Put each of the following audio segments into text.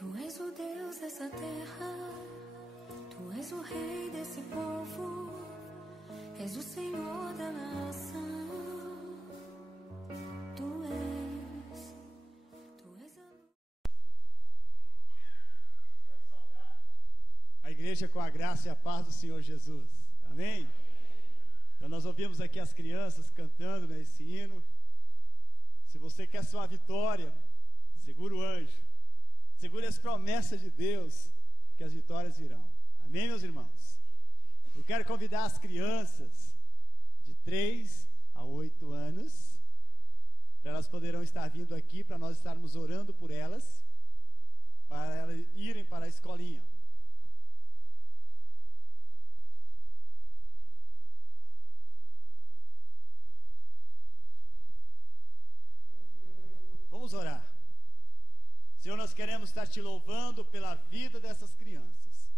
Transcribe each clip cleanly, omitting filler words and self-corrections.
Tu és o Deus dessa terra, Tu és o Rei desse povo, és o Senhor da nação. Tu és a igreja com a graça e a paz do Senhor Jesus. Amém? Então nós ouvimos aqui as crianças cantando, né, esse hino. Se você quer sua vitória, segura o anjo, segure as promessas de Deus, que as vitórias virão. Amém, meus irmãos? Eu quero convidar as crianças de 3 a 8 anos, para elas poderão estar vindo aqui, para nós estarmos orando por elas, para elas irem para a escolinha. Vamos orar. Senhor, nós queremos estar te louvando pela vida dessas crianças.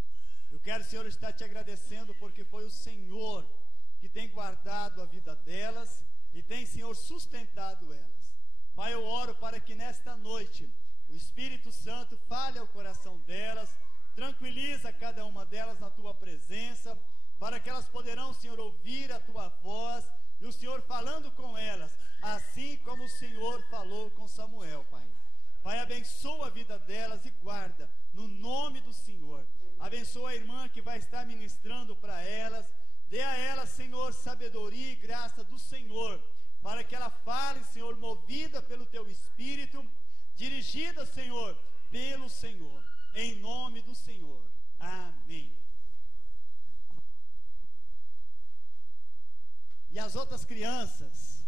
Eu quero, Senhor, estar te agradecendo porque foi o Senhor que tem guardado a vida delas e tem, Senhor, sustentado elas. Pai, eu oro para que nesta noite o Espírito Santo fale ao coração delas, tranquiliza cada uma delas na tua presença, para que elas poderão, Senhor, ouvir a tua voz e o Senhor falando com elas, assim como o Senhor falou com Samuel, Pai. Pai, abençoa a vida delas e guarda, no nome do Senhor. Abençoa a irmã que vai estar ministrando para elas. Dê a elas, Senhor, sabedoria e graça do Senhor, para que ela fale, Senhor, movida pelo Teu Espírito, dirigida, Senhor, pelo Senhor. Em nome do Senhor. Amém. E as outras crianças,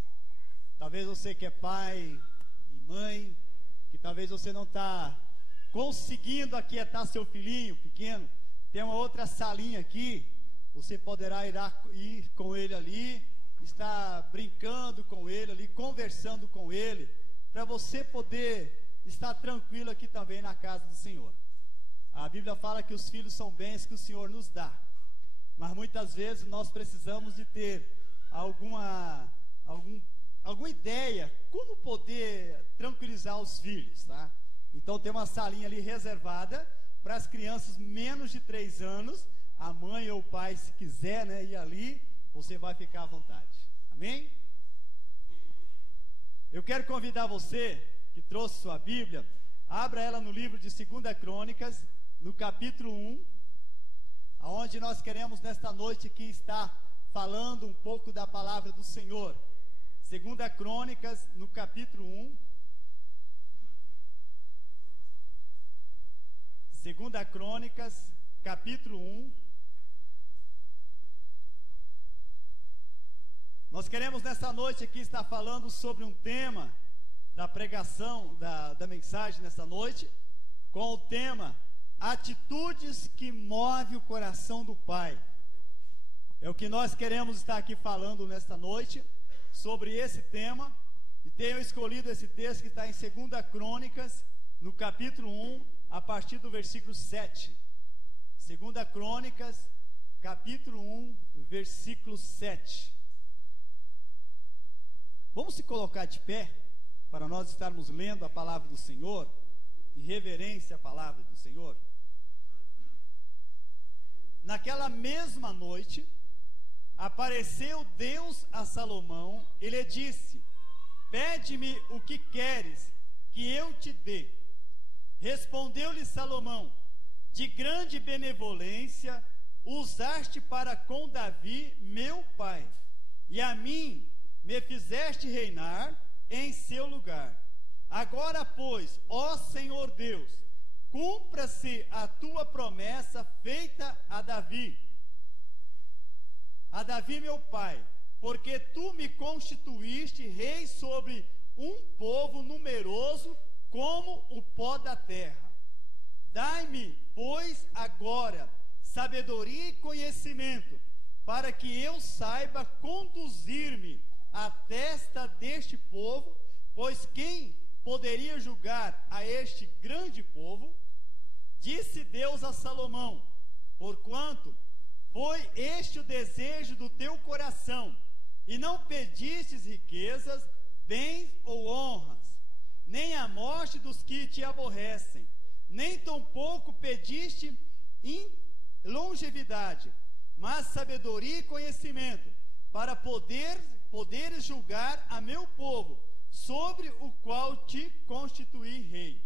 talvez você que é pai e mãe, que talvez você não está conseguindo aquietar seu filhinho pequeno, tem uma outra salinha aqui, você poderá ir com ele ali, estar brincando com ele ali, conversando com ele, para você poder estar tranquilo aqui também na casa do Senhor. A Bíblia fala que os filhos são bens que o Senhor nos dá, mas muitas vezes nós precisamos de ter alguma ideia como poder tranquilizar os filhos, tá? Então tem uma salinha ali reservada para as crianças menos de 3 anos. A mãe ou o pai, se quiser, né, ir ali, você vai ficar à vontade. Amém? Eu quero convidar você que trouxe sua Bíblia, abra ela no livro de 2 Crônicas, no capítulo 1, aonde nós queremos nesta noite aqui estar falando um pouco da palavra do Senhor. 2 Crônicas, no capítulo 1. 2 Crônicas, capítulo 1. Nós queremos nessa noite aqui estar falando sobre um tema da pregação, da mensagem nessa noite, com o tema Atitudes que movem o coração do Pai. É o que nós queremos estar aqui falando nesta noite, sobre esse tema, e tenho escolhido esse texto que está em 2 Crônicas, no capítulo 1, a partir do versículo 7. 2 Crônicas, capítulo 1, versículo 7. Vamos se colocar de pé, para nós estarmos lendo a palavra do Senhor, em reverência à palavra do Senhor. Naquela mesma noite, apareceu Deus a Salomão e lhe disse: pede-me o que queres que eu te dê. Respondeu-lhe Salomão: de grande benevolência usaste para com Davi meu pai, e a mim me fizeste reinar em seu lugar. Agora, pois, ó Senhor Deus, cumpra-se a tua promessa feita a Davi meu pai, porque tu me constituíste rei sobre um povo numeroso como o pó da terra. Dai-me, pois, agora sabedoria e conhecimento, para que eu saiba conduzir-me à testa deste povo, pois quem poderia julgar a este grande povo? Disse Deus a Salomão: porquanto foi este o desejo do teu coração, e não pedistes riquezas, bens ou honras, nem a morte dos que te aborrecem, nem tampouco pediste longevidade, mas sabedoria e conhecimento, para poderes julgar a meu povo, sobre o qual te constituí rei.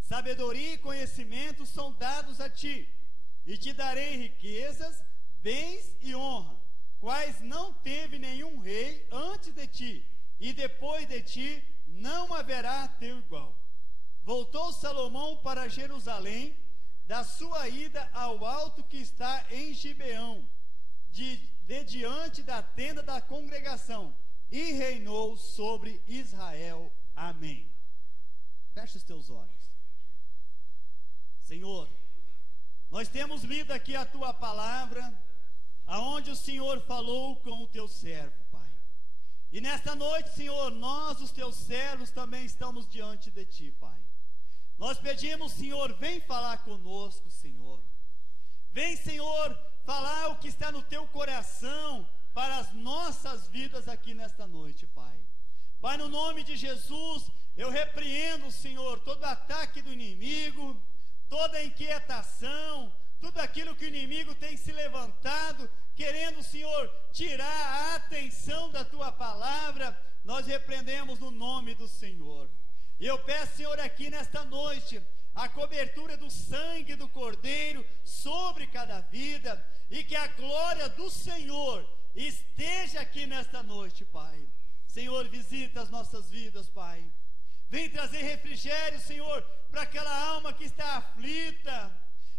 Sabedoria e conhecimento são dados a ti, e te darei riquezas, bens e honra, quais não teve nenhum rei antes de ti, e depois de ti não haverá teu igual. Voltou Salomão para Jerusalém, da sua ida ao alto que está em Gibeão, de diante da tenda da congregação, e reinou sobre Israel. Amém. Fecha os teus olhos. Senhor, nós temos lido aqui a tua palavra, aonde o Senhor falou com o teu servo, Pai. E nesta noite, Senhor, nós, os teus servos, também estamos diante de ti, Pai. Nós pedimos, Senhor, vem falar conosco, Senhor. Vem, Senhor, falar o que está no teu coração para as nossas vidas aqui nesta noite, Pai. Pai, no nome de Jesus, eu repreendo, Senhor, todo ataque do inimigo, toda inquietação, tudo aquilo que o inimigo tem se levantado, querendo, Senhor, tirar a atenção da tua palavra, nós repreendemos no nome do Senhor. E eu peço, Senhor, aqui nesta noite, a cobertura do sangue do Cordeiro sobre cada vida, e que a glória do Senhor esteja aqui nesta noite, Pai. Senhor, visita as nossas vidas, Pai. Vem trazer refrigério, Senhor, para aquela alma que está aflita.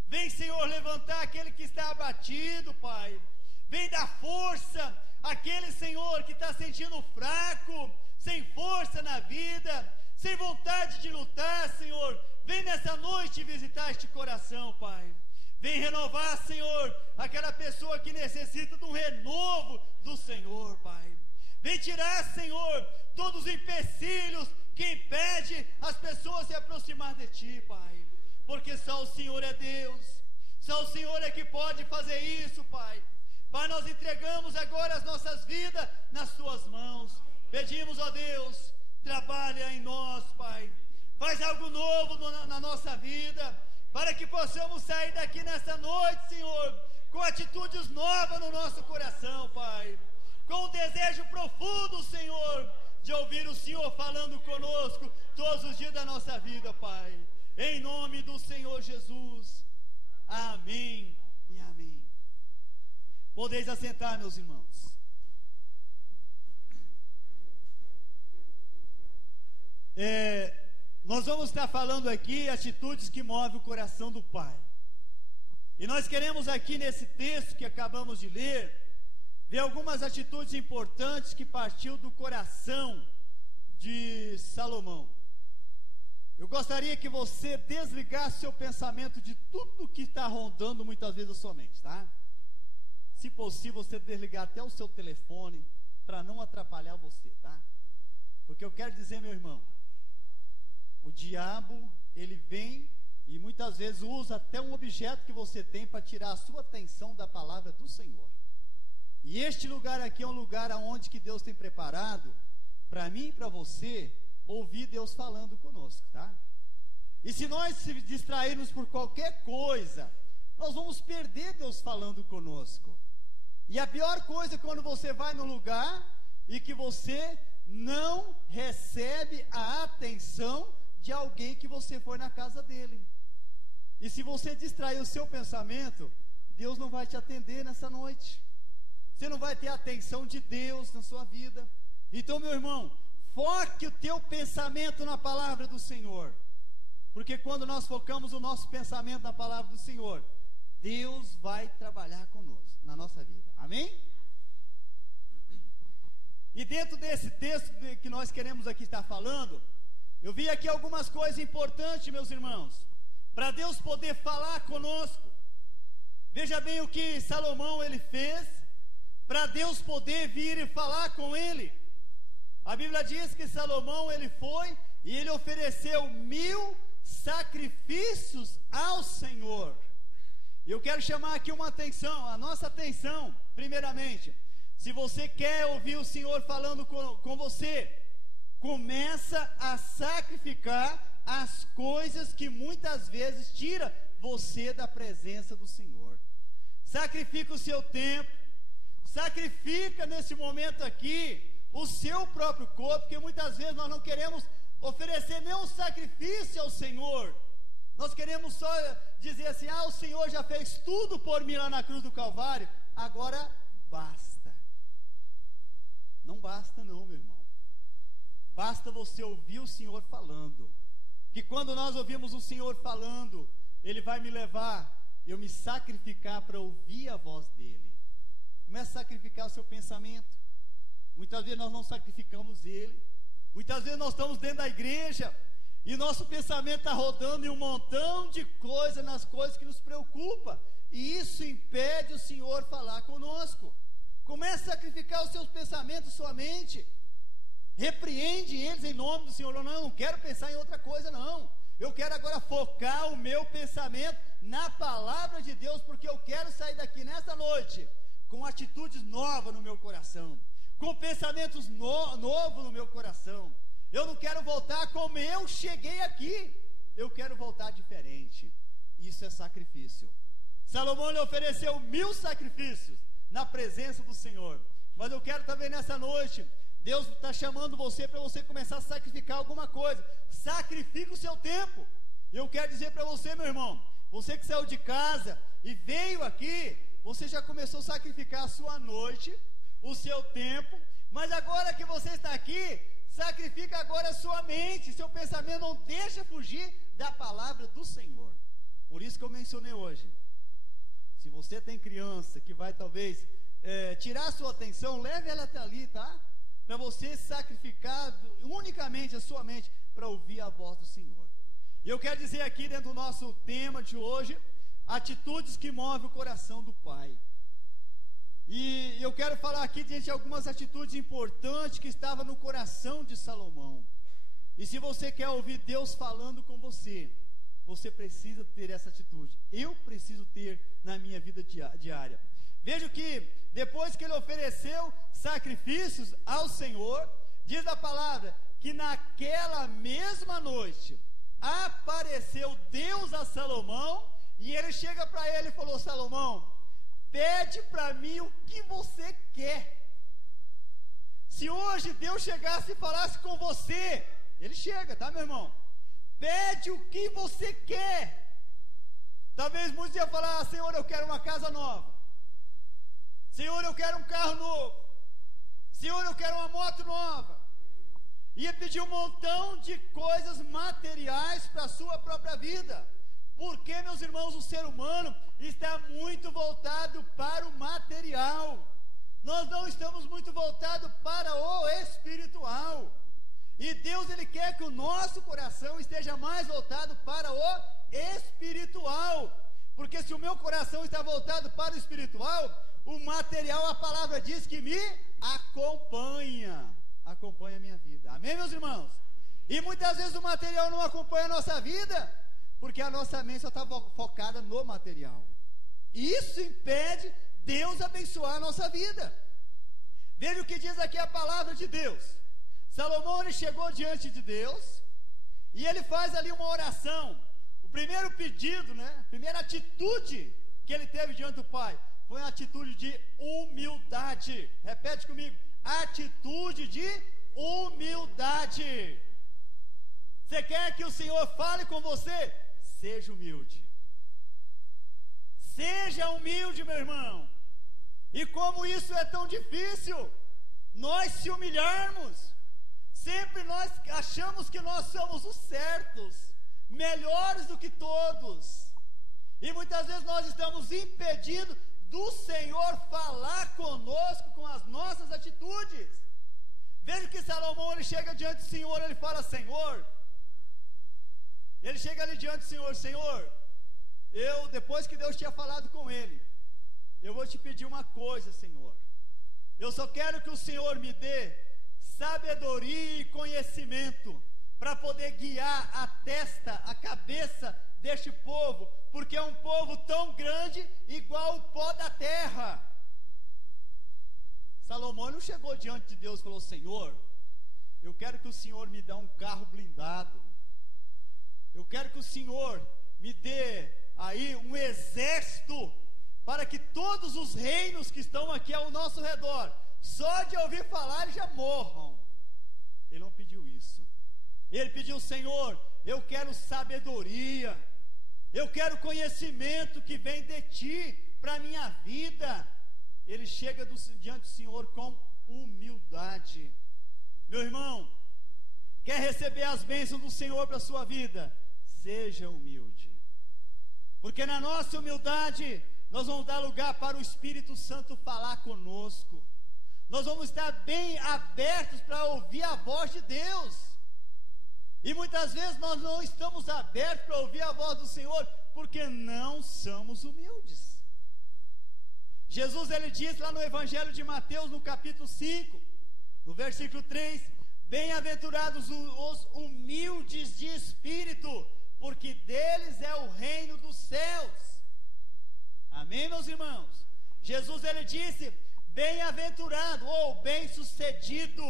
Vem, Senhor, levantar aquele que está abatido, Pai. Vem dar força àquele, Senhor, que está sentindo fraco, sem força na vida, sem vontade de lutar, Senhor. Vem nessa noite visitar este coração, Pai. Vem renovar, Senhor, aquela pessoa que necessita de um renovo do Senhor, Pai. Vem tirar, Senhor, todos os empecilhos que impedem as pessoas se aproximar de Ti, Pai. Porque só o Senhor é Deus. Só o Senhor é que pode fazer isso, Pai. Pai, nós entregamos agora as nossas vidas nas Tuas mãos. Pedimos, ó Deus, trabalha em nós, Pai. Faz algo novo na nossa vida, para que possamos sair daqui nessa noite, Senhor, com atitudes novas no nosso coração, Pai. Com um desejo profundo, Senhor, de ouvir o Senhor falando conosco todos os dias da nossa vida, Pai. Em nome do Senhor Jesus. Amém e amém. Podeis assentar, meus irmãos. Nós vamos estar falando aqui atitudes que movem o coração do Pai. E nós queremos aqui nesse texto que acabamos de ler, ver algumas atitudes importantes que partiu do coração de Salomão. Eu gostaria que você desligasse seu pensamento de tudo que está rondando muitas vezes a sua mente, tá? Se possível, você desligar até o seu telefone, para não atrapalhar você, tá? Porque eu quero dizer, meu irmão, o diabo, ele vem e muitas vezes usa até um objeto que você tem para tirar a sua atenção da palavra do Senhor. E este lugar aqui é um lugar onde que Deus tem preparado para mim e para você ouvir Deus falando conosco, tá? E se nós se distrairmos por qualquer coisa, nós vamos perder Deus falando conosco. E a pior coisa é quando você vai num lugar e que você não recebe a atenção de alguém que você foi na casa dele. E se você distrair o seu pensamento, Deus não vai te atender nessa noite. Você não vai ter a atenção de Deus na sua vida. Então, meu irmão, foque o teu pensamento na palavra do Senhor. Porque quando nós focamos o nosso pensamento na palavra do Senhor, Deus vai trabalhar conosco, na nossa vida. Amém? E dentro desse texto que nós queremos aqui estar falando, eu vi aqui algumas coisas importantes, meus irmãos, para Deus poder falar conosco. Veja bem o que Salomão ele fez, para Deus poder vir e falar com ele. A Bíblia diz que Salomão ele foi e ele ofereceu 1000 sacrifícios ao Senhor. Eu quero chamar aqui uma atenção, a nossa atenção, primeiramente. Se você quer ouvir o Senhor falando com você, começa a sacrificar as coisas que muitas vezes tira você da presença do Senhor. Sacrifica o seu tempo, sacrifica nesse momento aqui o seu próprio corpo, porque muitas vezes nós não queremos oferecer nenhum sacrifício ao Senhor. Nós queremos só dizer assim: o Senhor já fez tudo por mim lá na cruz do Calvário, agora basta. Não basta não, meu irmão. Basta você ouvir o Senhor falando, que quando nós ouvimos o Senhor falando, Ele vai me levar, eu me sacrificar para ouvir a voz dEle. Comece a sacrificar o seu pensamento. Muitas vezes nós não sacrificamos ele. Muitas vezes nós estamos dentro da igreja e nosso pensamento está rodando em um montão de coisas, nas coisas que nos preocupam, e isso impede o Senhor falar conosco. Comece a sacrificar os seus pensamentos, sua mente. Repreende eles em nome do Senhor. Não quero pensar em outra coisa não. Eu quero agora focar o meu pensamento na palavra de Deus, porque eu quero sair daqui nessa noite com atitudes novas no meu coração, com pensamentos novos no meu coração. Eu não quero voltar como eu cheguei aqui, eu quero voltar diferente. Isso é sacrifício. Salomão lhe ofereceu 1000 sacrifícios na presença do Senhor, mas eu quero também nessa noite, Deus está chamando você para você começar a sacrificar alguma coisa. Sacrifica o seu tempo. Eu quero dizer para você, meu irmão, você que saiu de casa e veio aqui, você já começou a sacrificar a sua noite, o seu tempo, mas agora que você está aqui, sacrifica agora a sua mente, seu pensamento, não deixa fugir da palavra do Senhor. Por isso que eu mencionei hoje, se você tem criança que vai talvez tirar a sua atenção, leve ela até ali, tá? Para você sacrificar unicamente a sua mente para ouvir a voz do Senhor. E eu quero dizer aqui dentro do nosso tema de hoje, atitudes que movem o coração do Pai. E eu quero falar aqui de algumas atitudes importantes que estavam no coração de Salomão. E se você quer ouvir Deus falando com você, você precisa ter essa atitude. Eu preciso ter na minha vida diária. Veja que depois que ele ofereceu sacrifícios ao Senhor, diz a palavra que naquela mesma noite apareceu Deus a Salomão, e ele chega para ele e falou: Salomão, pede para mim o que você quer. Se hoje Deus chegasse e falasse com você, ele chega, tá, meu irmão? Pede o que você quer. Talvez muitos iam falar: Senhor, eu quero uma casa nova. Senhor, eu quero um carro novo. Senhor, eu quero uma moto nova. Ia pedir um montão de coisas materiais para a sua própria vida. Porque, meus irmãos, o ser humano está muito voltado para o material. Nós não estamos muito voltados para o espiritual. E Deus, Ele quer que o nosso coração esteja mais voltado para o espiritual. Porque se o meu coração está voltado para o espiritual, o material, a palavra diz que me acompanha a minha vida. Amém, meus irmãos? E muitas vezes o material não acompanha a nossa vida, porque a nossa mente só está focada no material. E isso impede Deus abençoar a nossa vida. Veja o que diz aqui a palavra de Deus. Salomão, ele chegou diante de Deus e ele faz ali uma oração. O primeiro pedido, a primeira atitude que ele teve diante do Pai foi uma atitude de humildade. Repete comigo: atitude de humildade. Você quer que o Senhor fale com você? Seja humilde. Seja humilde, meu irmão. E como isso é tão difícil, nós se humilharmos. Sempre nós achamos que nós somos os certos, melhores do que todos. E muitas vezes nós estamos impedindo do Senhor falar conosco com as nossas atitudes. Veja que Salomão, ele chega diante do Senhor, ele fala: Senhor, ele chega ali diante do Senhor: Senhor, depois que Deus tinha falado com ele, eu vou te pedir uma coisa, Senhor. Eu só quero que o Senhor me dê sabedoria e conhecimento para poder guiar a testa, a cabeça deste povo, porque é um povo tão grande, igual o pó da terra. Salomão não chegou diante de Deus e falou: Senhor, eu quero que o Senhor me dê um carro blindado. Eu quero que o Senhor me dê aí um exército, para que todos os reinos que estão aqui ao nosso redor, só de ouvir falar, já morram. Ele não pediu isso. Ele pediu: Senhor, eu quero sabedoria, eu quero conhecimento que vem de Ti para a minha vida. Ele chega diante do Senhor com humildade. Meu irmão, quer receber as bênçãos do Senhor para a sua vida? Seja humilde, porque na nossa humildade nós vamos dar lugar para o Espírito Santo falar conosco. Nós vamos estar bem abertos para ouvir a voz de Deus. E muitas vezes nós não estamos abertos para ouvir a voz do Senhor, porque não somos humildes. Jesus, ele diz lá no Evangelho de Mateus, no capítulo 5, no versículo 3, bem-aventurados os humildes de espírito, porque deles é o reino dos céus. Amém, meus irmãos? Jesus, ele disse: bem-aventurado ou bem-sucedido,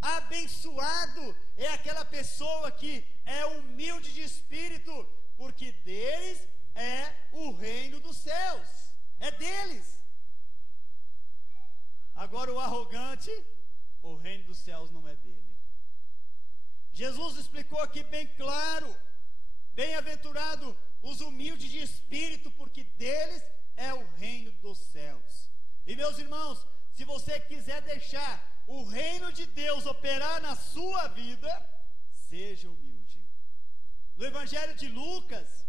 abençoado é aquela pessoa que é humilde de espírito, porque deles é o reino dos céus, é deles. Agora o arrogante, o reino dos céus não é dele. Jesus explicou aqui bem claro: bem-aventurado os humildes de espírito, porque deles é o reino dos céus. E meus irmãos, se você quiser deixar o reino de Deus operar na sua vida, seja humilde. No Evangelho de Lucas,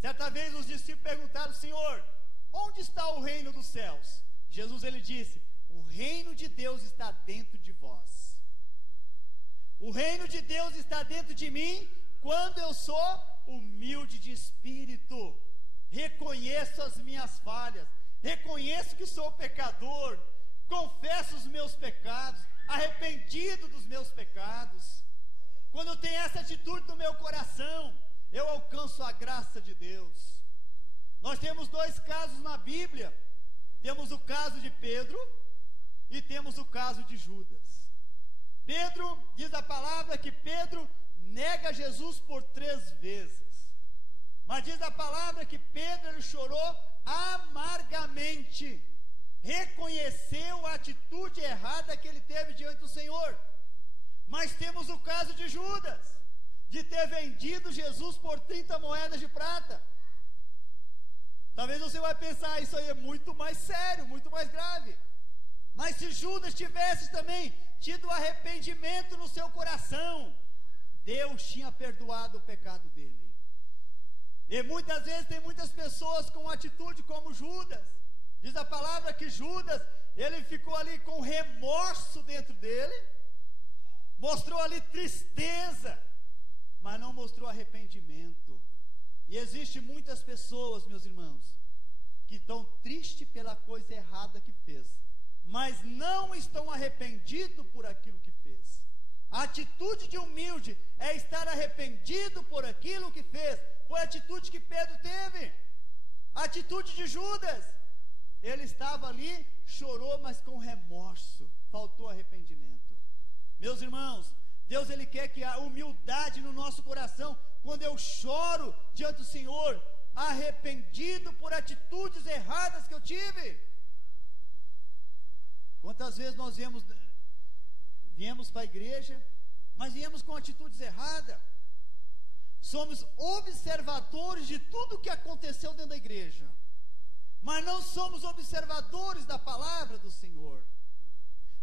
certa vez os discípulos perguntaram: Senhor, onde está o reino dos céus? Jesus, ele disse: o reino de Deus está dentro de vós. O reino de Deus está dentro de mim quando eu sou humilde de espírito, reconheço as minhas falhas, reconheço que sou pecador, confesso os meus pecados, arrependido dos meus pecados. Quando eu tenho essa atitude no meu coração, eu alcanço a graça de Deus. Nós temos dois casos na Bíblia: temos o caso de Pedro e temos o caso de Judas. Pedro, diz a palavra que Pedro nega Jesus por 3 vezes, mas diz a palavra que Pedro, ele chorou amargamente, reconheceu a atitude errada que ele teve diante do Senhor. Mas temos o caso de Judas, de ter vendido Jesus por 30 moedas de prata. Talvez você vai pensar: isso aí é muito mais sério, muito mais grave. Mas se Judas tivesse também tido arrependimento no seu coração, Deus tinha perdoado o pecado dele. E muitas vezes tem muitas pessoas com atitude como Judas. Diz a palavra que Judas, ele ficou ali com remorso dentro dele, mostrou ali tristeza, mas não mostrou arrependimento. E existe muitas pessoas, meus irmãos, que estão tristes pela coisa errada que fez, mas não estão arrependidos por aquilo que fez. A atitude de humilde é estar arrependido por aquilo que fez. Foi a atitude que Pedro teve. A atitude de Judas, ele estava ali, chorou, mas com remorso, faltou arrependimento. Meus irmãos, Deus, ele quer que a humildade no nosso coração, quando eu choro diante do Senhor, arrependido por atitudes erradas que eu tive. Quantas vezes nós viemos para a igreja, mas viemos com atitudes erradas. Somos observadores de tudo que aconteceu dentro da igreja, mas não somos observadores da palavra do Senhor.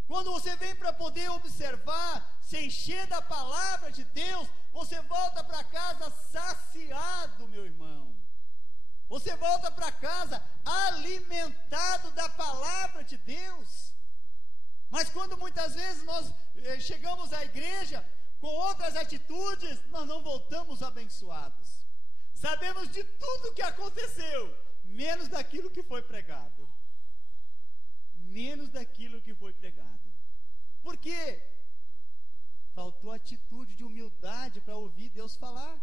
Quando você vem para poder observar, se encher da palavra de Deus, você volta para casa saciado, meu irmão. Você volta para casa alimentado da palavra de Deus. Mas quando muitas vezes nós chegamos à igreja com outras atitudes, nós não voltamos abençoados. Sabemos de tudo que aconteceu, menos daquilo que foi pregado. Menos daquilo que foi pregado. Por quê? Faltou atitude de humildade para ouvir Deus falar.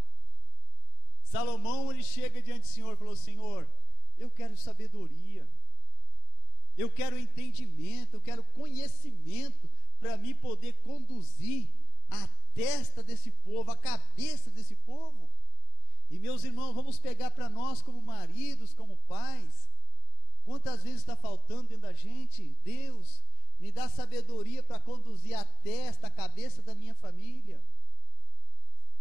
Salomão, ele chega diante do Senhor e falou: Senhor, eu quero sabedoria, eu quero entendimento, eu quero conhecimento para mim poder conduzir a testa desse povo, a cabeça desse povo. E meus irmãos, vamos pegar para nós como maridos, como pais. Quantas vezes está faltando dentro da gente? Deus, me dá sabedoria para conduzir a testa, a cabeça da minha família.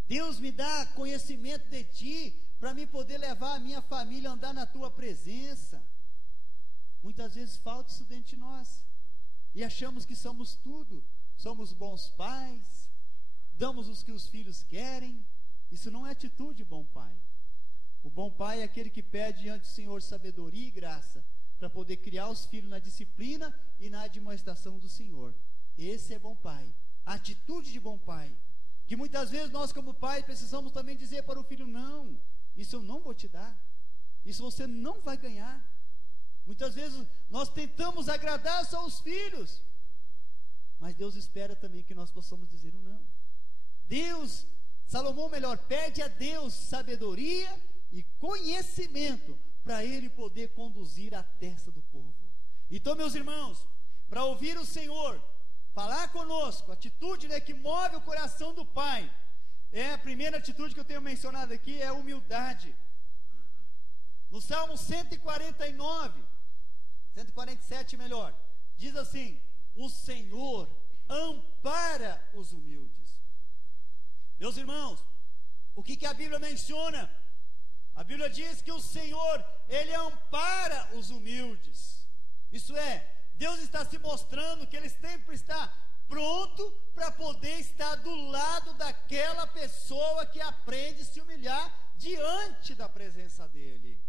Deus, me dá conhecimento de Ti, para mim poder levar a minha família a andar na Tua presença. Muitas vezes falta isso dentro de nós. E achamos que somos tudo. Somos bons pais, damos o que os filhos querem. Isso não é atitude de bom pai. O bom pai é aquele que pede diante do Senhor sabedoria e graça, para poder criar os filhos na disciplina e na admoestação do Senhor. Esse é bom pai, a atitude de bom pai, que muitas vezes nós como pai precisamos também dizer para o filho: não, isso eu não vou te dar, isso você não vai ganhar. Muitas vezes nós tentamos agradar só os filhos, mas Deus espera também que nós possamos dizer um não. Salomão pede a Deus sabedoria e conhecimento para ele poder conduzir a testa do povo. Então, meus irmãos, para ouvir o Senhor falar conosco, a atitude, que move o coração do pai, a primeira atitude que eu tenho mencionado aqui é a humildade. No Salmo 147 diz assim: o Senhor ampara os humildes. Meus irmãos, o que a Bíblia menciona? A Bíblia diz que o Senhor, Ele ampara os humildes. Isso é, Deus está se mostrando que Ele sempre está pronto para poder estar do lado daquela pessoa que aprende a se humilhar diante da presença dEle.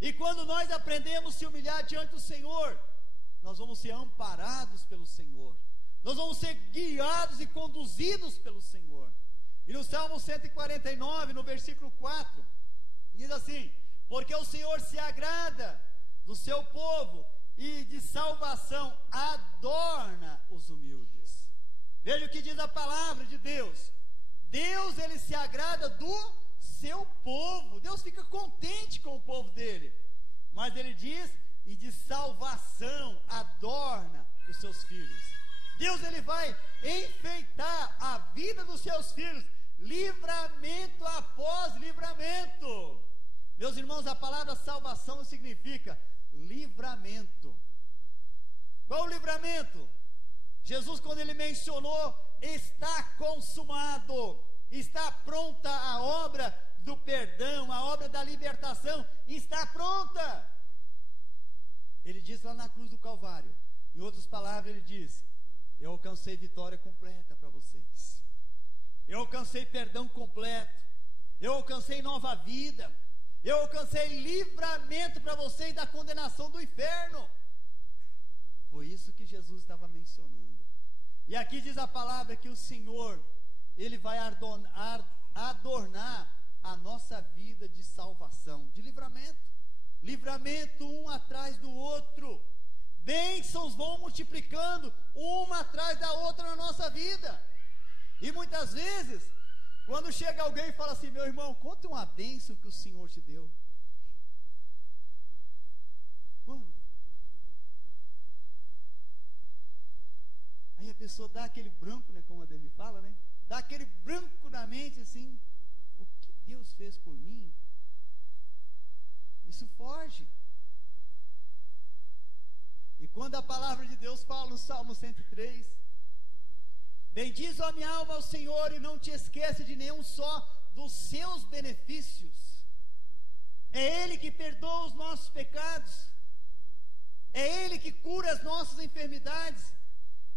E quando nós aprendemos a se humilhar diante do Senhor, nós vamos ser amparados pelo Senhor. Nós vamos ser guiados e conduzidos pelo Senhor. E no Salmo 149, no versículo 4, diz assim: porque o Senhor se agrada do seu povo e de salvação adorna os humildes. Veja o que diz a palavra de Deus. Deus, Ele se agrada do seu povo. Deus fica contente com o povo dele. Mas Ele diz: e de salvação adorna os seus filhos. Deus, Ele vai enfeitar a vida dos seus filhos, livramento após livramento. Meus irmãos, a palavra salvação significa livramento. Qual o livramento? Jesus, quando Ele mencionou, está consumado, está pronta a obra do perdão, a obra da libertação, está pronta. Ele diz lá na cruz do Calvário, em outras palavras, Ele diz: eu alcancei vitória completa para vocês, eu alcancei perdão completo, eu alcancei nova vida, eu alcancei livramento para vocês da condenação do inferno. Foi isso que Jesus estava mencionando. E aqui diz a palavra que o Senhor, Ele vai adornar a nossa vida de salvação, de livramento. Livramento um atrás do outro. Bênçãos vão multiplicando uma atrás da outra na nossa vida. E muitas vezes, quando chega alguém e fala assim: meu irmão, conta uma bênção que o Senhor te deu. Quando? Aí a pessoa dá aquele branco, como a Devi fala, dá aquele branco na mente assim: o que Deus fez por mim? Isso foge. E quando a palavra de Deus fala no Salmo 103, bendiz a minha alma ao Senhor e não te esqueça de nenhum só dos seus benefícios. É Ele que perdoa os nossos pecados, é Ele que cura as nossas enfermidades,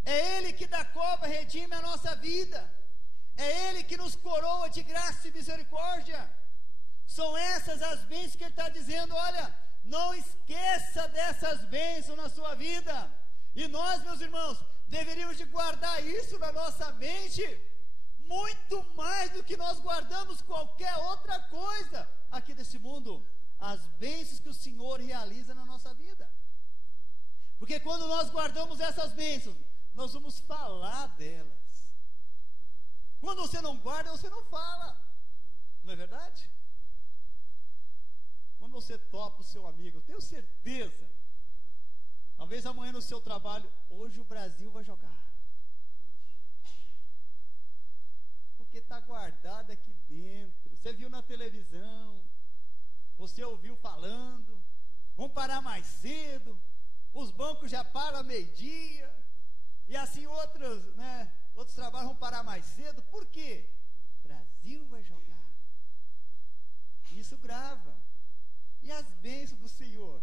é Ele que da cova redime a nossa vida, é Ele que nos coroa de graça e misericórdia. São essas as bênçãos que Ele está dizendo: olha, não esqueça dessas bênçãos na sua vida. E nós, meus irmãos, deveríamos de guardar isso na nossa mente, muito mais do que nós guardamos qualquer outra coisa aqui desse mundo. As bênçãos que o Senhor realiza na nossa vida. Porque quando nós guardamos essas bênçãos, nós vamos falar delas. Quando você não guarda, você não fala. Não é verdade? Quando você topa o seu amigo, eu tenho certeza, talvez amanhã no seu trabalho: hoje o Brasil vai jogar. está guardado aqui dentro. Você viu na televisão, você ouviu falando, vão parar mais cedo, os bancos já param a meio-dia, e assim outros trabalhos vão parar mais cedo. Por quê? O Brasil vai jogar. Isso grava. E as bênçãos do Senhor?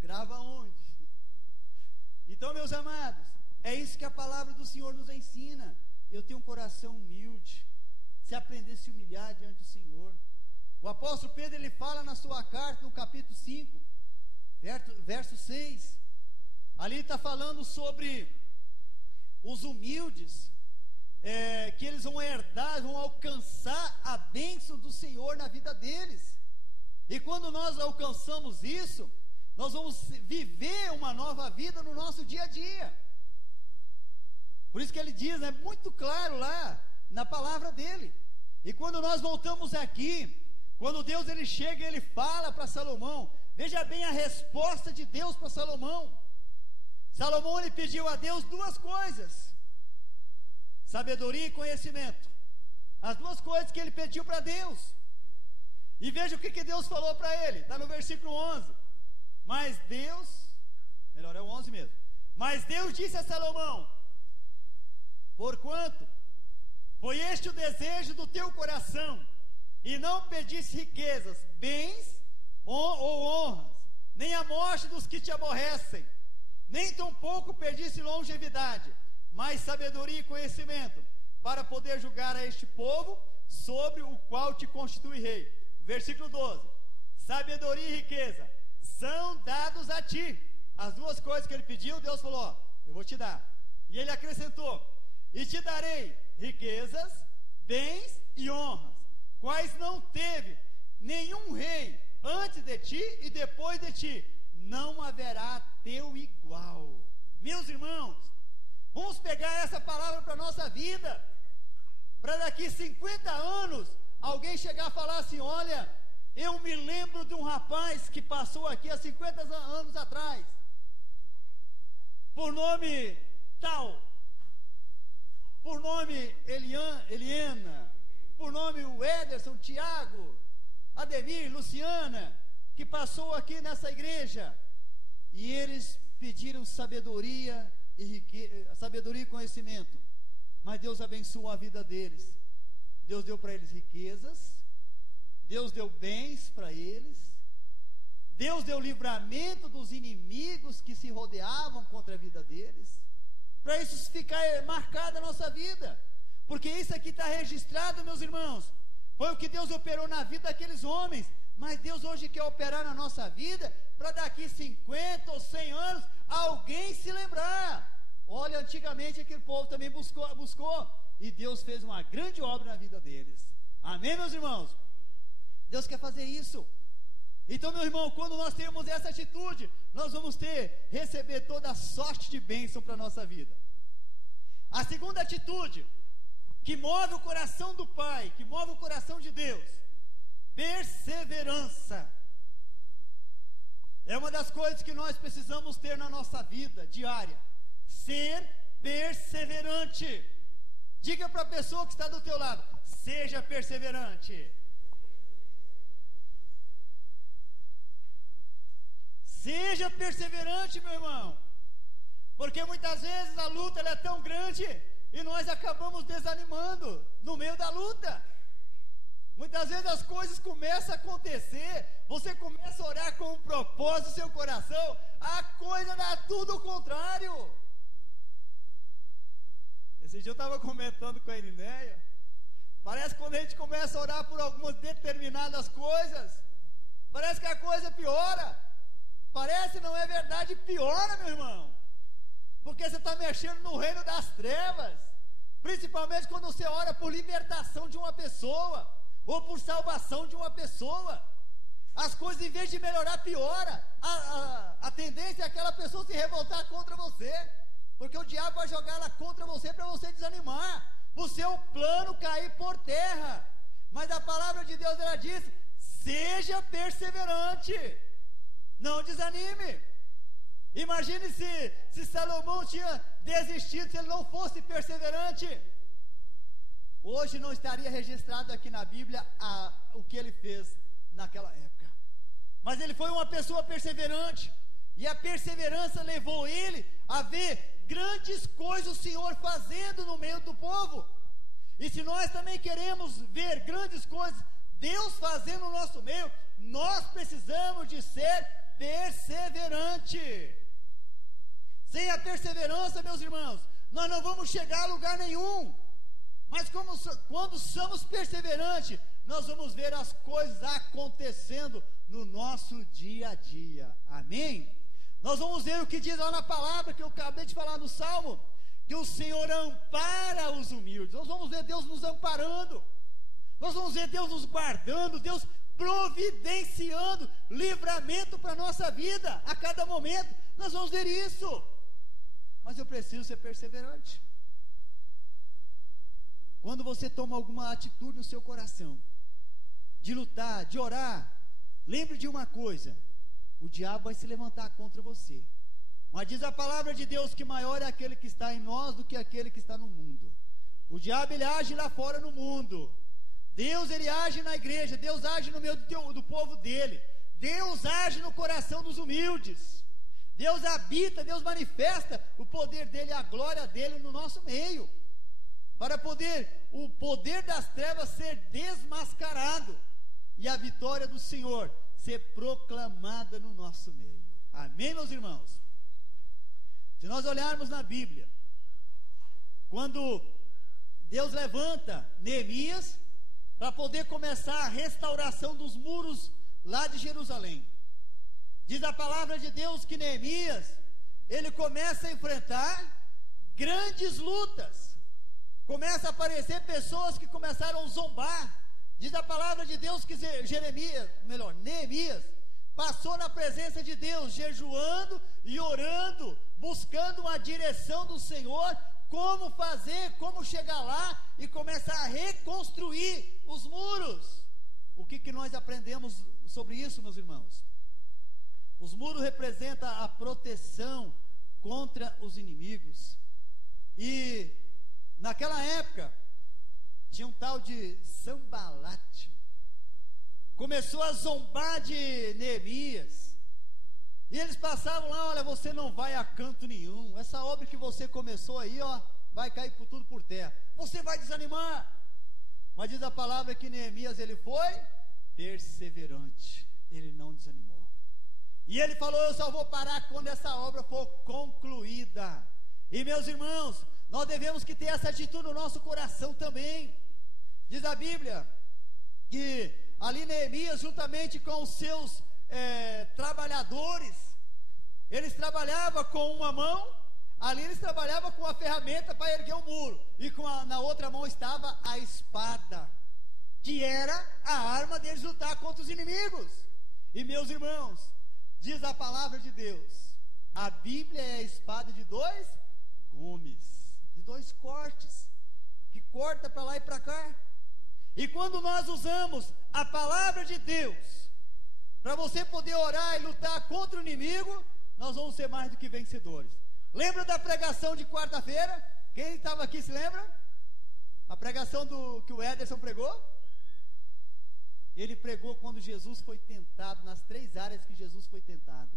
Grava onde? Então, meus amados, é isso que a palavra do Senhor nos ensina. Eu tenho um coração humilde. Se aprender a se humilhar diante do Senhor. O apóstolo Pedro, ele fala na sua carta, no capítulo 5, verso 6. Ali está falando sobre os humildes, que eles vão herdar, vão alcançar a bênção do Senhor na vida deles. E quando nós alcançamos isso, nós vamos viver uma nova vida no nosso dia a dia. Por isso que ele diz, muito claro lá na palavra dele. E quando nós voltamos aqui, quando Deus ele chega e ele fala para Salomão, veja bem a resposta de Deus para Salomão. Salomão ele pediu a Deus duas coisas: sabedoria e conhecimento. As duas coisas que ele pediu para Deus. E veja o que Deus falou para ele. Está no versículo 11. Mas Deus, melhor é o 11 mesmo. Mas Deus disse a Salomão: porquanto foi este o desejo do teu coração, e não pediste riquezas, bens ou honras, nem a morte dos que te aborrecem, nem tampouco pediste longevidade, mas sabedoria e conhecimento, para poder julgar a este povo, sobre o qual te constitui rei. Versículo 12: sabedoria e riqueza são dados a ti. As duas coisas que ele pediu, Deus falou: eu vou te dar. E ele acrescentou: e te darei riquezas, bens e honras, quais não teve nenhum rei antes de ti e depois de ti, não haverá teu igual. Meus irmãos, vamos pegar essa palavra para a nossa vida, para daqui 50 anos, alguém chegar a falar assim: olha, eu me lembro de um rapaz que passou aqui há 50 anos atrás, por nome tal, por nome Eliana, por nome o Ederson, Tiago, Ademir, Luciana, que passou aqui nessa igreja, e eles pediram sabedoria e conhecimento, mas Deus abençoou a vida deles. Deus deu para eles riquezas, Deus deu bens para eles, Deus deu livramento dos inimigos que se rodeavam contra a vida deles, para isso ficar marcado na nossa vida, porque isso aqui está registrado, meus irmãos. Foi o que Deus operou na vida daqueles homens, mas Deus hoje quer operar na nossa vida, para daqui 50 ou 100 anos, alguém se lembrar: olha, antigamente aquele povo também buscou, e Deus fez uma grande obra na vida deles. Amém, meus irmãos? Deus quer fazer isso. Então, meu irmão, quando nós temos essa atitude, nós vamos receber toda a sorte de bênção para a nossa vida. A segunda atitude, que move o coração do Pai, que move o coração de Deus: perseverança. É uma das coisas que nós precisamos ter na nossa vida diária: ser perseverante. Diga para a pessoa que está do teu lado: seja perseverante. Seja perseverante, meu irmão, porque muitas vezes a luta ela é tão grande e nós acabamos desanimando no meio da luta. Muitas vezes as coisas começam a acontecer, você começa a orar com um propósito no seu coração, a coisa dá tudo o contrário. Esse dia eu estava comentando com a Irineia, parece que quando a gente começa a orar por algumas determinadas coisas, parece que a coisa piora. Parece, não é verdade, piora, meu irmão, porque você está mexendo no reino das trevas, principalmente quando você ora por libertação de uma pessoa, ou por salvação de uma pessoa. As coisas, em vez de melhorar, piora. A tendência é aquela pessoa se revoltar contra você, porque o diabo vai jogar ela contra você para você desanimar, o seu plano cair por terra. Mas a palavra de Deus, ela diz: seja perseverante, não desanime. Imagine se Salomão tinha desistido, se ele não fosse perseverante. hoje não estaria registrado aqui na Bíblia o que ele fez naquela época. Mas ele foi uma pessoa perseverante, e a perseverança levou ele a ver grandes coisas o Senhor fazendo no meio do povo. E se nós também queremos ver grandes coisas Deus fazendo no nosso meio, nós precisamos de ser perseverante. Sem a perseverança, meus irmãos, nós não vamos chegar a lugar nenhum. Mas quando somos perseverantes, nós vamos ver as coisas acontecendo no nosso dia a dia. Amém? Nós vamos ver o que diz lá na palavra que eu acabei de falar no Salmo, que o Senhor ampara os humildes. Nós vamos ver Deus nos amparando, nós vamos ver Deus nos guardando, Deus providenciando livramento para a nossa vida, a cada momento, nós vamos ver isso. Mas eu preciso ser perseverante. Quando você toma alguma atitude no seu coração, de lutar, de orar, lembre de uma coisa: o diabo vai se levantar contra você. Mas diz a palavra de Deus que maior é aquele que está em nós do que aquele que está no mundo. O diabo, ele age lá fora no mundo. Deus, ele age na igreja. Deus age no meio do povo dele. Deus age no coração dos humildes. Deus habita, Deus manifesta o poder dele, a glória dele no nosso meio, para poder o poder das trevas ser desmascarado e a vitória do Senhor ser proclamada no nosso meio. Amém, meus irmãos? Se nós olharmos na Bíblia, quando Deus levanta Neemias para poder começar a restauração dos muros lá de Jerusalém, diz a palavra de Deus que Neemias, ele começa a enfrentar grandes lutas. Começa a aparecer pessoas que começaram a zombar. Diz a palavra de Deus que Neemias passou na presença de Deus, jejuando e orando, buscando uma direção do Senhor, como fazer, como chegar lá e começar a reconstruir os muros. O que nós aprendemos sobre isso, meus irmãos? Os muros representam a proteção contra os inimigos. E naquela época tinha um tal de Sanbalate, começou a zombar de Neemias, e eles passavam lá: olha, você não vai a canto nenhum, essa obra que você começou aí, ó, vai cair por tudo por terra, você vai desanimar. Mas diz a palavra que Neemias, ele foi perseverante, ele não desanimou, e ele falou: eu só vou parar quando essa obra for concluída. E meus irmãos, nós devemos que ter essa atitude no nosso coração também. Diz a Bíblia que ali Neemias, juntamente com os seus trabalhadores, eles trabalhavam com uma mão, ali eles trabalhavam com a ferramenta para erguer o muro, e na outra mão estava a espada, que era a arma deles lutar contra os inimigos. E meus irmãos, diz a palavra de Deus, a Bíblia é a espada de dois gumes, de dois cortes, que corta para lá e para cá. E quando nós usamos a palavra de Deus para você poder orar e lutar contra o inimigo, nós vamos ser mais do que vencedores. Lembra da pregação de quarta-feira? Quem estava aqui se lembra? A pregação que o Ederson pregou? Ele pregou quando Jesus foi tentado, nas 3 áreas que Jesus foi tentado.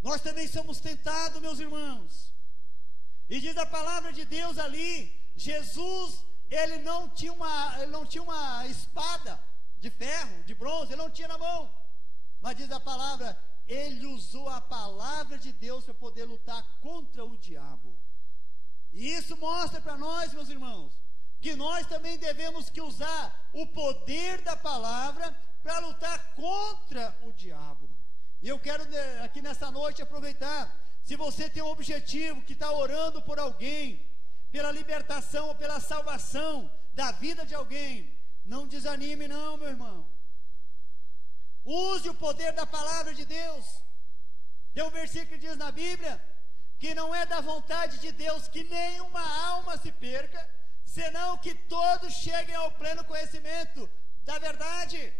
Nós também somos tentados, meus irmãos. E diz a palavra de Deus ali, Jesus, ele não tinha uma espada de ferro, de bronze, ele não tinha na mão. Mas diz a palavra, ele usou a palavra de Deus para poder lutar contra o diabo. E isso mostra para nós, meus irmãos, que nós também devemos que usar o poder da palavra para lutar contra o diabo. E eu quero aqui nessa noite aproveitar, se você tem um objetivo, que está orando por alguém, pela libertação ou pela salvação da vida de alguém, não desanime não, meu irmão. Use o poder da palavra de Deus. Tem um versículo que diz na Bíblia, que não é da vontade de Deus que nenhuma alma se perca, senão que todos cheguem ao pleno conhecimento da verdade.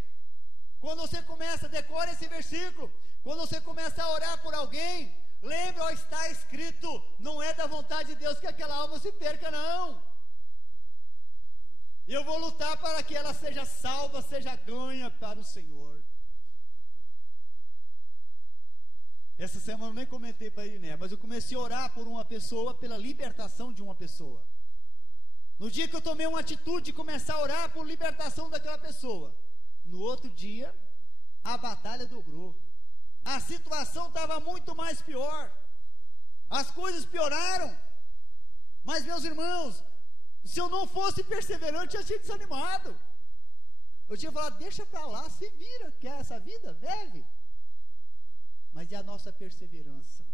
Quando você começa, decore esse versículo. Quando você começa a orar por alguém, lembre, ó, está escrito, não é da vontade de Deus que aquela alma se perca, não. E eu vou lutar para que ela seja salva, seja ganha para o Senhor. Essa semana eu nem comentei para ele, né? Mas eu comecei a orar por uma pessoa, pela libertação de uma pessoa. No dia que eu tomei uma atitude de começar a orar por libertação daquela pessoa, no outro dia, a batalha dobrou. A situação estava muito mais pior. As coisas pioraram. Mas, meus irmãos, se eu não fosse perseverante, eu tinha desanimado. Eu tinha falado, deixa para lá, se vira, quer essa vida? Deve. Mas é a nossa perseverança.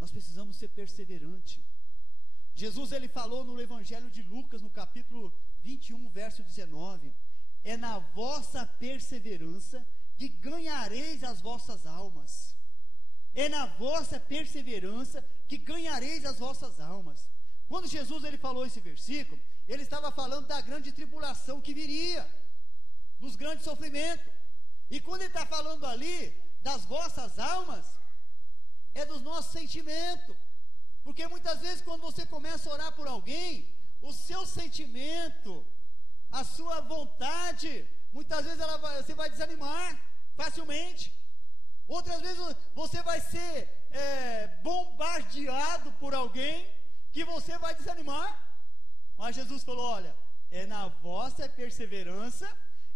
Nós precisamos ser perseverantes. Jesus, ele falou no Evangelho de Lucas, no capítulo 21, verso 19, é na vossa perseverança que ganhareis as vossas almas. É na vossa perseverança que ganhareis as vossas almas. Quando Jesus, ele falou esse versículo, ele estava falando da grande tribulação que viria, dos grandes sofrimentos. E quando ele está falando ali das vossas almas, é dos nossos sentimentos. Porque muitas vezes quando você começa a orar por alguém, o seu sentimento, a sua vontade, muitas vezes você vai desanimar facilmente. Outras vezes você vai ser bombardeado por alguém que você vai desanimar. Mas Jesus falou, olha, é na vossa perseverança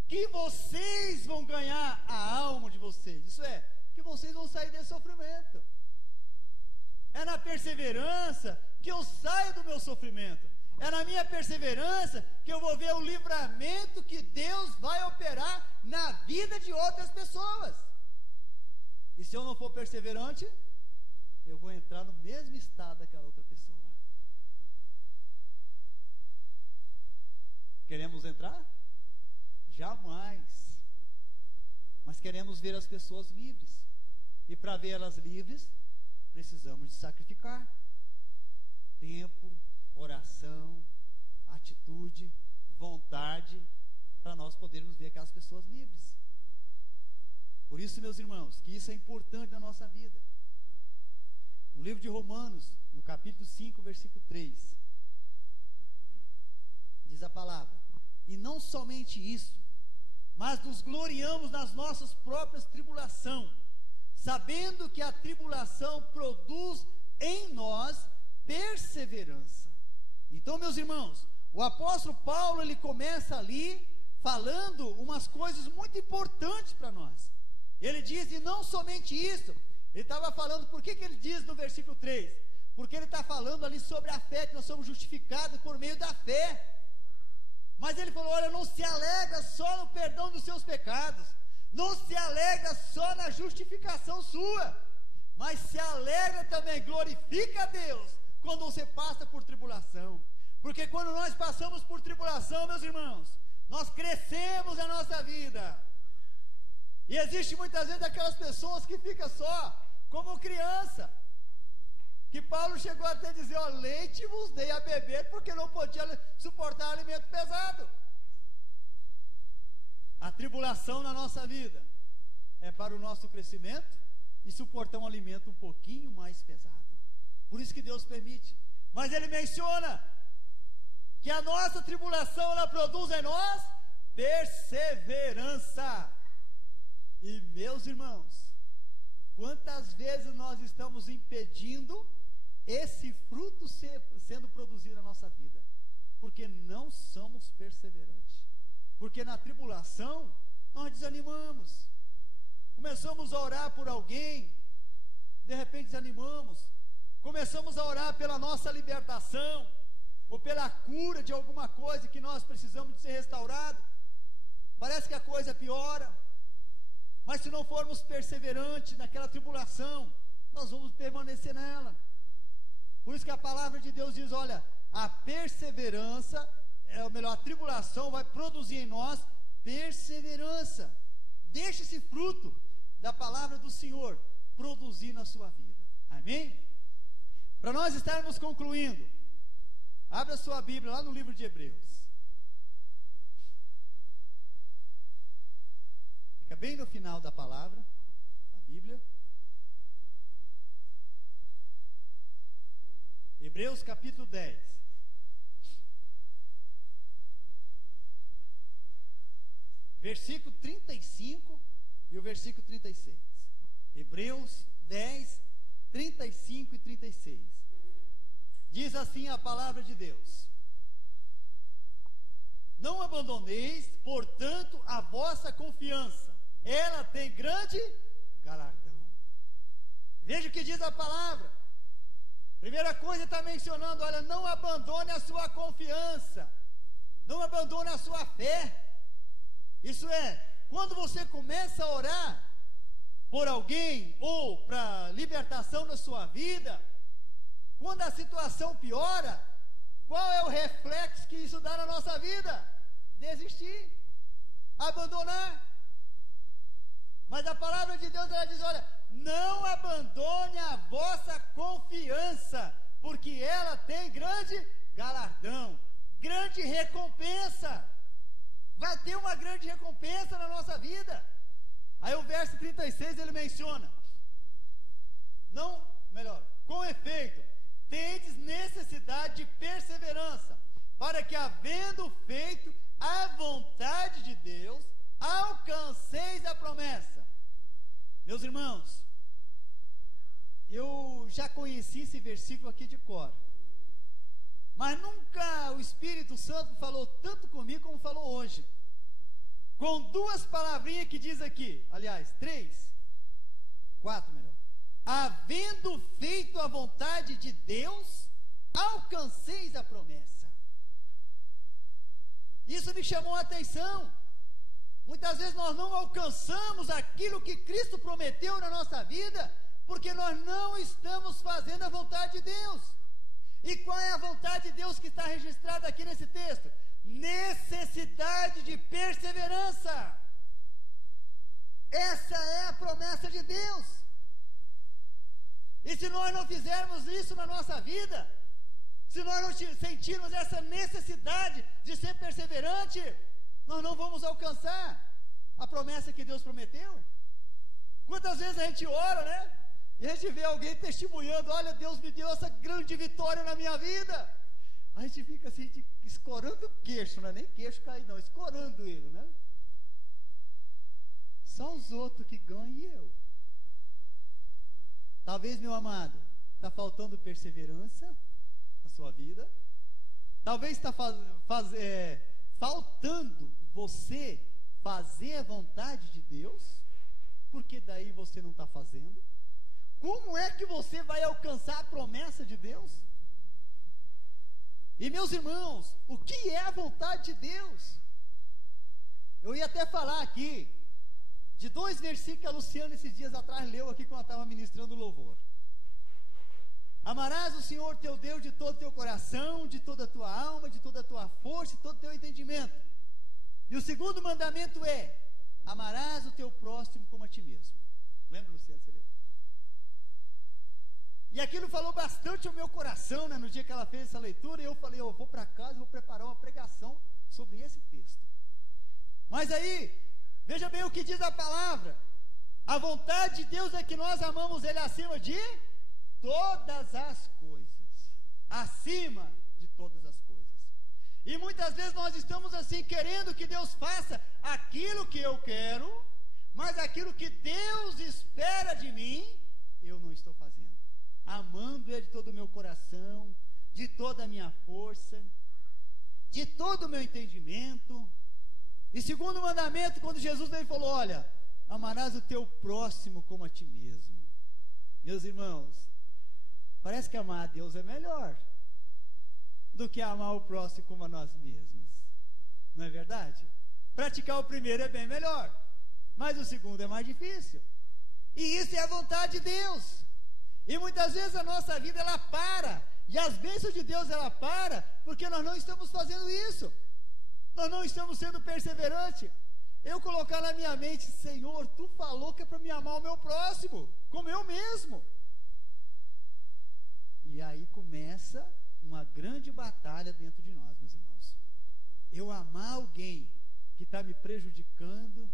que vocês vão ganhar a alma de vocês. Isso é, que vocês vão sair desse sofrimento. É na perseverança que eu saio do meu sofrimento. É na minha perseverança que eu vou ver o livramento que Deus vai operar na vida de outras pessoas. E se eu não for perseverante, eu vou entrar no mesmo estado daquela outra pessoa. Queremos entrar? Jamais. Mas queremos ver as pessoas livres. E para ver elas livres, precisamos de sacrificar tempo, oração, atitude, vontade, para nós podermos ver aquelas pessoas livres. Por isso, meus irmãos, que isso é importante na nossa vida. No livro de Romanos, no capítulo 5, versículo 3, diz a palavra: e não somente isso, mas nos gloriamos nas nossas próprias tribulações, sabendo que a tribulação produz em nós perseverança. Então, meus irmãos, o apóstolo Paulo, ele começa ali falando umas coisas muito importantes para nós. Ele diz, e não somente isso, ele estava falando, por que ele diz no versículo 3? Porque ele está falando ali sobre a fé, que nós somos justificados por meio da fé. Mas ele falou, olha, não se alegra só no perdão dos seus pecados, não se alegra só na justificação sua, mas se alegra também, glorifica a Deus, quando você passa por tribulação. Porque quando nós passamos por tribulação, meus irmãos, nós crescemos na nossa vida. E existe muitas vezes aquelas pessoas que ficam só como criança, que Paulo chegou até a dizer, ó, leite vos dei a beber, porque não podia suportar alimento pesado. A tribulação na nossa vida é para o nosso crescimento e suportar um alimento um pouquinho mais pesado. Por isso que Deus permite. Mas ele menciona que a nossa tribulação, ela produz em nós perseverança. E, meus irmãos, quantas vezes nós estamos impedindo esse fruto sendo produzido na nossa vida? Porque não somos perseverantes. Porque na tribulação, nós desanimamos. Começamos a orar por alguém, de repente desanimamos. Começamos a orar pela nossa libertação, ou pela cura de alguma coisa que nós precisamos de ser restaurado. Parece que a coisa piora. Mas se não formos perseverantes naquela tribulação, nós vamos permanecer nela. Por isso que a palavra de Deus diz, olha, a perseverança, a tribulação vai produzir em nós perseverança. Deixe esse fruto da palavra do Senhor produzir na sua vida. Amém? Para nós estarmos concluindo, abra sua Bíblia lá no livro de Hebreus. Fica bem no final da palavra, da Bíblia. Hebreus capítulo 10. versículo 35 e o versículo 36. Hebreus 10, 35 e 36. Diz assim a palavra de Deus: não abandoneis, portanto, a vossa confiança, ela tem grande galardão. Veja o que diz a palavra. Primeira coisa está mencionando, olha, não abandone a sua confiança, não abandone a sua fé. Isso é, quando você começa a orar por alguém ou para libertação da sua vida, quando a situação piora, qual é o reflexo que isso dá na nossa vida? Desistir, abandonar. Mas a palavra de Deus, ela diz, olha, não abandone a vossa confiança, porque ela tem grande galardão, grande recompensa. Vai ter uma grande recompensa na nossa vida. Aí o verso 36 ele menciona, com efeito, tendes necessidade de perseverança, para que, havendo feito a vontade de Deus, alcanceis a promessa. Meus irmãos, eu já conheci esse versículo aqui de cor, mas nunca o Espírito Santo falou tanto comigo como falou hoje, com duas palavrinhas que diz aqui, aliás, 4 melhor. Havendo feito a vontade de Deus, alcanceis a promessa. Isso me chamou a atenção. Muitas vezes nós não alcançamos aquilo que Cristo prometeu na nossa vida, porque nós não estamos fazendo a vontade de Deus. E qual é a vontade de Deus que está registrada aqui nesse texto? Necessidade de perseverança. Essa é a promessa de Deus. E se nós não fizermos isso na nossa vida, se nós não sentirmos essa necessidade de ser perseverante, nós não vamos alcançar a promessa que Deus prometeu. Quantas vezes a gente ora, né? E a gente vê alguém testemunhando, olha, Deus me deu essa grande vitória na minha vida. A gente fica assim, escorando o queixo, não é nem queixo cair não, escorando ele, né? Só os outros que ganham e eu. Talvez, meu amado, está faltando perseverança na sua vida. Talvez está faltando você fazer a vontade de Deus, porque daí você não está fazendo. Como é que você vai alcançar a promessa de Deus? E meus irmãos, o que é a vontade de Deus? Eu ia até falar aqui de 2 versículos que a Luciana esses dias atrás leu aqui quando ela estava ministrando o louvor. Amarás o Senhor teu Deus de todo o teu coração, de toda a tua alma, de toda a tua força, de todo o teu entendimento. E o segundo mandamento é, amarás o teu próximo como a ti mesmo. Lembra, Luciana, você lembra? E aquilo falou bastante ao meu coração, né? No dia que ela fez essa leitura, eu falei, eu vou para casa, vou preparar uma pregação sobre esse texto. Mas aí, veja bem o que diz a palavra. A vontade de Deus é que nós amamos Ele acima de todas as coisas. Acima de todas as coisas. E muitas vezes nós estamos assim, querendo que Deus faça aquilo que eu quero, mas aquilo que Deus espera de mim, eu não estou fazendo. Amando Ele de todo o meu coração, de toda a minha força, de todo o meu entendimento. E segundo o mandamento, quando Jesus veio e falou, olha, amarás o teu próximo como a ti mesmo. Meus irmãos, parece que amar a Deus é melhor do que amar o próximo como a nós mesmos. Não é verdade? Praticar o primeiro é bem melhor, mas o segundo é mais difícil. E isso é a vontade de Deus. E muitas vezes a nossa vida ela para, e as bênçãos de Deus ela para, porque nós não estamos fazendo isso. Nós não estamos sendo perseverantes. Eu colocar na minha mente, Senhor, Tu falou que é para me amar o meu próximo, como eu mesmo. E aí começa uma grande batalha dentro de nós, meus irmãos. Eu amar alguém que está me prejudicando,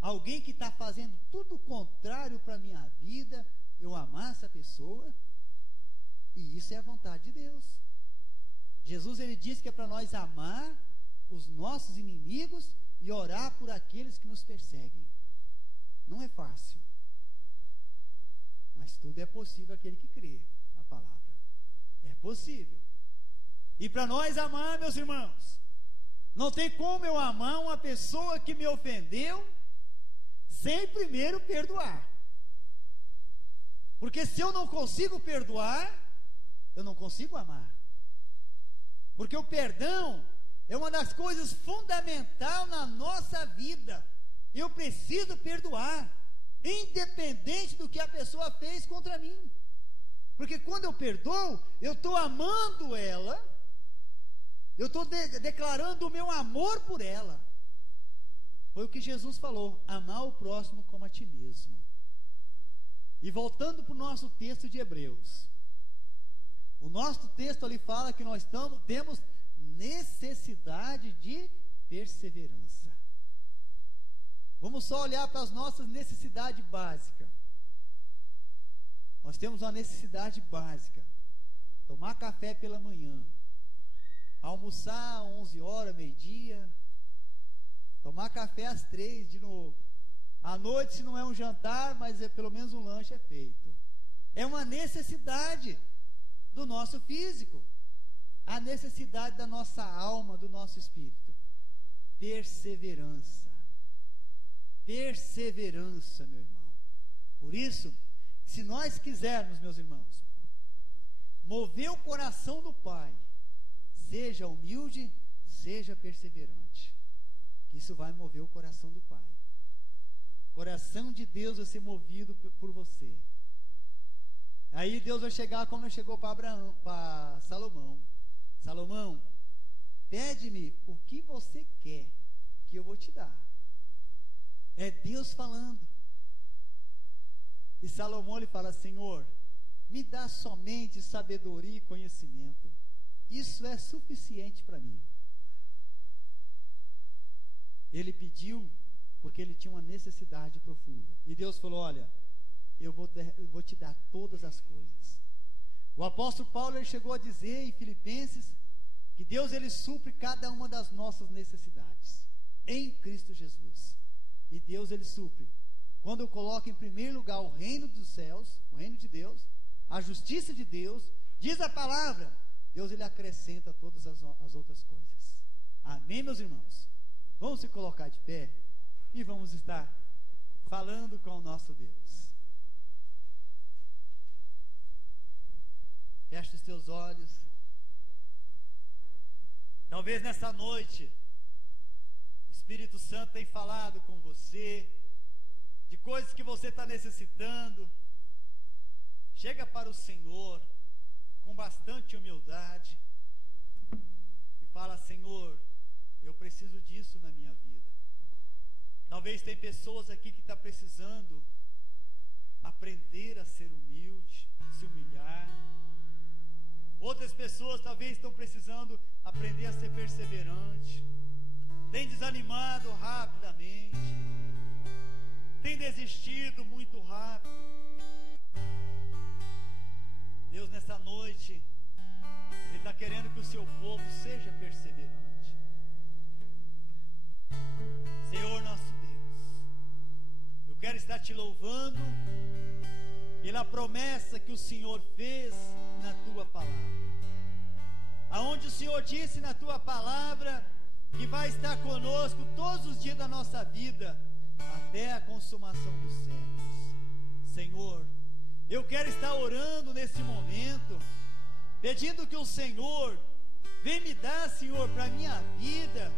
alguém que está fazendo tudo o contrário para a minha vida, eu amar essa pessoa, e isso é a vontade de Deus. Jesus, ele diz que é para nós amar os nossos inimigos e orar por aqueles que nos perseguem. Não é fácil, mas tudo é possível aquele que crê a palavra. É possível. E para nós amar, meus irmãos, não tem como eu amar uma pessoa que me ofendeu sem primeiro perdoar. Porque se eu não consigo perdoar, eu não consigo amar. Porque o perdão é uma das coisas fundamentais na nossa vida. Eu preciso perdoar, independente do que a pessoa fez contra mim. Porque quando eu perdoo, eu estou amando ela, eu estou declarando o meu amor por ela. Foi o que Jesus falou: amar o próximo como a ti mesmo. E voltando para o nosso texto de Hebreus, o nosso texto ali fala que nós temos necessidade de perseverança. Vamos só olhar para as nossas necessidades básicas. Nós temos uma necessidade básica: tomar café pela manhã, almoçar às 11 horas, meio-dia, tomar café às 3 de novo. À noite, se não é um jantar, mas pelo menos um lanche é feito. É uma necessidade do nosso físico, a necessidade da nossa alma, do nosso espírito. Perseverança. Perseverança, meu irmão. Por isso, se nós quisermos, meus irmãos, mover o coração do Pai, seja humilde, seja perseverante, que isso vai mover o coração do Pai. O coração de Deus vai ser movido por você. Aí Deus vai chegar como chegou para Salomão. Salomão, pede-me o que você quer, que eu vou te dar. É Deus falando. E Salomão lhe fala: Senhor, me dá somente sabedoria e conhecimento. Isso é suficiente para mim. Ele pediu porque ele tinha uma necessidade profunda. E Deus falou: olha, eu vou te dar todas as coisas. O apóstolo Paulo, ele chegou a dizer em Filipenses que Deus, ele supre cada uma das nossas necessidades em Cristo Jesus. E Deus, ele supre quando eu coloco em primeiro lugar o reino dos céus, o reino de Deus, a justiça de Deus. Diz a palavra, Deus, ele acrescenta todas as outras coisas. Amém, meus irmãos? Vamos se colocar de pé e vamos estar falando com o nosso Deus. Feche os teus olhos. Talvez nessa noite o Espírito Santo tenha falado com você de coisas que você está necessitando. Chega para o Senhor com bastante humildade e fala: Senhor, eu preciso disso na minha vida. Talvez tem pessoas aqui que estão precisando aprender a ser humilde, se humilhar. Outras pessoas talvez estão precisando aprender a ser perseverante. Tem desanimado rapidamente. Tem desistido muito rápido. Deus, nessa noite, Ele está querendo que o seu povo seja perseverante. Senhor nosso Deus, eu quero estar te louvando pela promessa que o Senhor fez na tua palavra, aonde o Senhor disse na tua palavra que vai estar conosco todos os dias da nossa vida, até a consumação dos séculos. Senhor, eu quero estar orando nesse momento, pedindo que o Senhor venha me dar, Senhor, para a minha vida,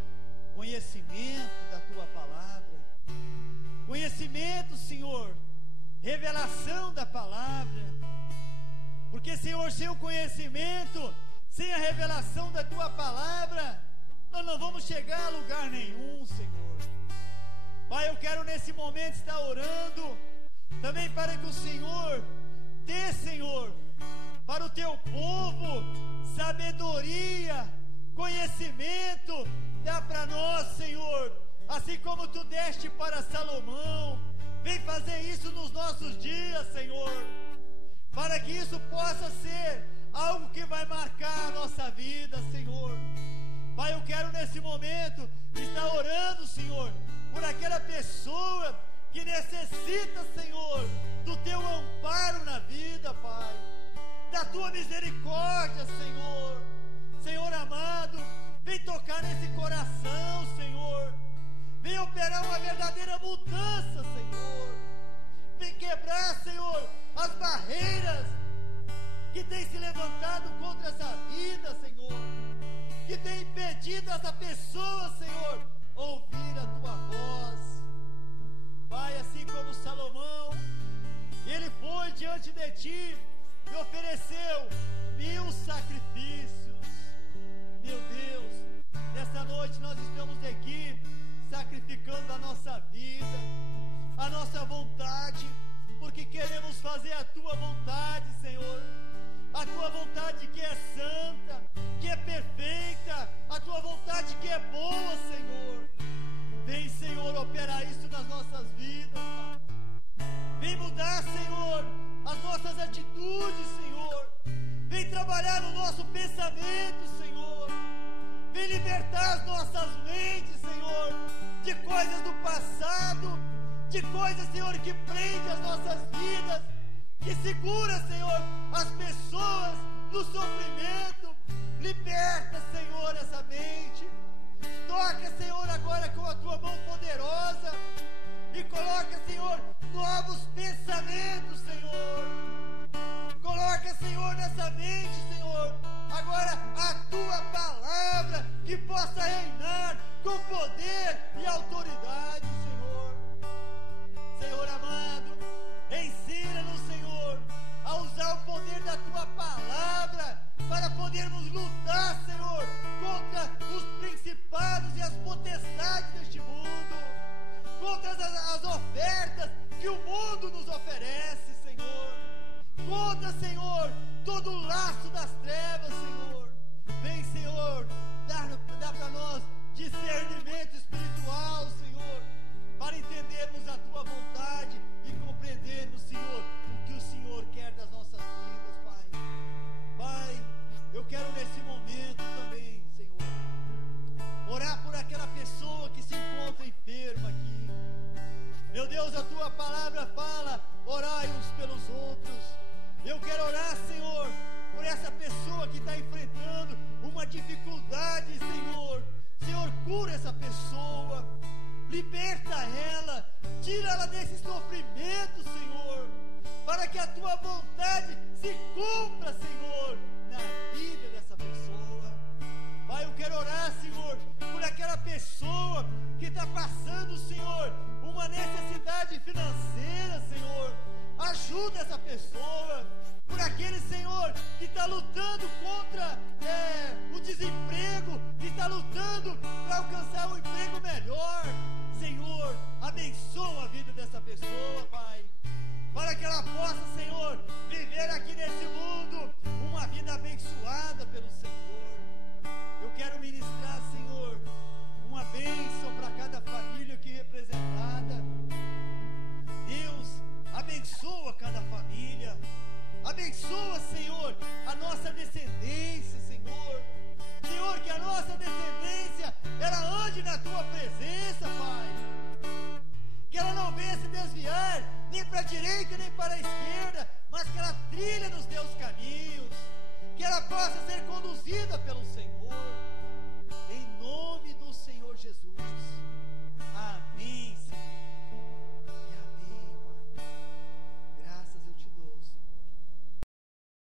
conhecimento da tua palavra, conhecimento, Senhor, revelação da palavra, porque, Senhor, sem o conhecimento, sem a revelação da tua palavra, nós não vamos chegar a lugar nenhum, Senhor. Pai, eu quero nesse momento estar orando também para que o Senhor dê, Senhor, para o teu povo sabedoria, conhecimento. Dá para nós, Senhor, assim como tu deste para Salomão. Vem fazer isso nos nossos dias, Senhor, para que isso possa ser algo que vai marcar a nossa vida, Senhor. Pai, eu quero nesse momento estar orando, Senhor, por aquela pessoa que necessita, Senhor, do Teu amparo na vida, Pai, da Tua misericórdia, Senhor. Senhor amado, vem tocar nesse coração, Senhor. Vem operar uma verdadeira mudança, Senhor. Vem quebrar, Senhor, as barreiras que tem se levantado contra essa vida, Senhor, que tem impedido essa pessoa, Senhor, ouvir a Tua voz. Pai, assim como Salomão, ele foi diante de Ti e ofereceu 1000 sacrifícios. Meu Deus, nessa noite nós estamos aqui sacrificando a nossa vida, a nossa vontade, porque queremos fazer a Tua vontade, Senhor. A Tua vontade que é santa, que é perfeita, a Tua vontade que é boa, Senhor. Vem, Senhor, operar isso nas nossas vidas, Pai. Vem mudar, Senhor, as nossas atitudes, Senhor. Vem trabalhar no nosso pensamento, Senhor. Vem libertar as nossas mentes, Senhor, de coisas do passado, de coisas, Senhor, que prendem as nossas vidas, que segura, Senhor, as pessoas no sofrimento. Liberta, Senhor, essa mente. Toca, Senhor, agora com a Tua mão poderosa e coloca, Senhor, novos pensamentos, Senhor. Coloca, Senhor, nessa mente, Senhor, agora a Tua palavra que possa reinar com poder e autoridade, Senhor. Senhor amado, ensina-nos, Senhor, a usar o poder da Tua palavra para podermos lutar, Senhor, contra os principados e as potestades deste mundo, contra as ofertas que o mundo nos oferece, Senhor, contra, Senhor, todo o laço das trevas, Senhor. Vem, Senhor, dá para nós discernimento espiritual, Senhor, para entendermos a Tua vontade e compreendermos, Senhor, o que o Senhor quer das nossas vidas, Pai. Pai, eu quero nesse momento também, Senhor, orar por aquela pessoa que se encontra enferma aqui. Meu Deus, a Tua palavra fala, orai uns pelos outros. Eu quero orar, Senhor, por essa pessoa que está enfrentando uma dificuldade, Senhor. Senhor, cura essa pessoa, liberta ela, tira ela desse sofrimento, Senhor, para que a Tua vontade se cumpra, Senhor, na vida dessa pessoa. Pai, eu quero orar, Senhor, por aquela pessoa que está passando, Senhor, uma necessidade financeira, Senhor. Ajuda essa pessoa. Por aquele, Senhor, que está lutando contra o desemprego, que está lutando para alcançar um emprego melhor. Senhor, abençoa a vida dessa pessoa, Pai, para que ela possa, Senhor, viver aqui nesse mundo uma vida abençoada pelo Senhor. Eu quero ministrar, Senhor, uma bênção para cada família aqui representada. Deus, abençoa cada família. Abençoa, Senhor, a nossa descendência, Senhor. Senhor, que a nossa descendência, ela ande na Tua presença, Pai. Que ela não venha se desviar, nem para a direita, nem para a esquerda, mas que ela trilhe nos Teus caminhos. Que ela possa ser conduzida pelo Senhor.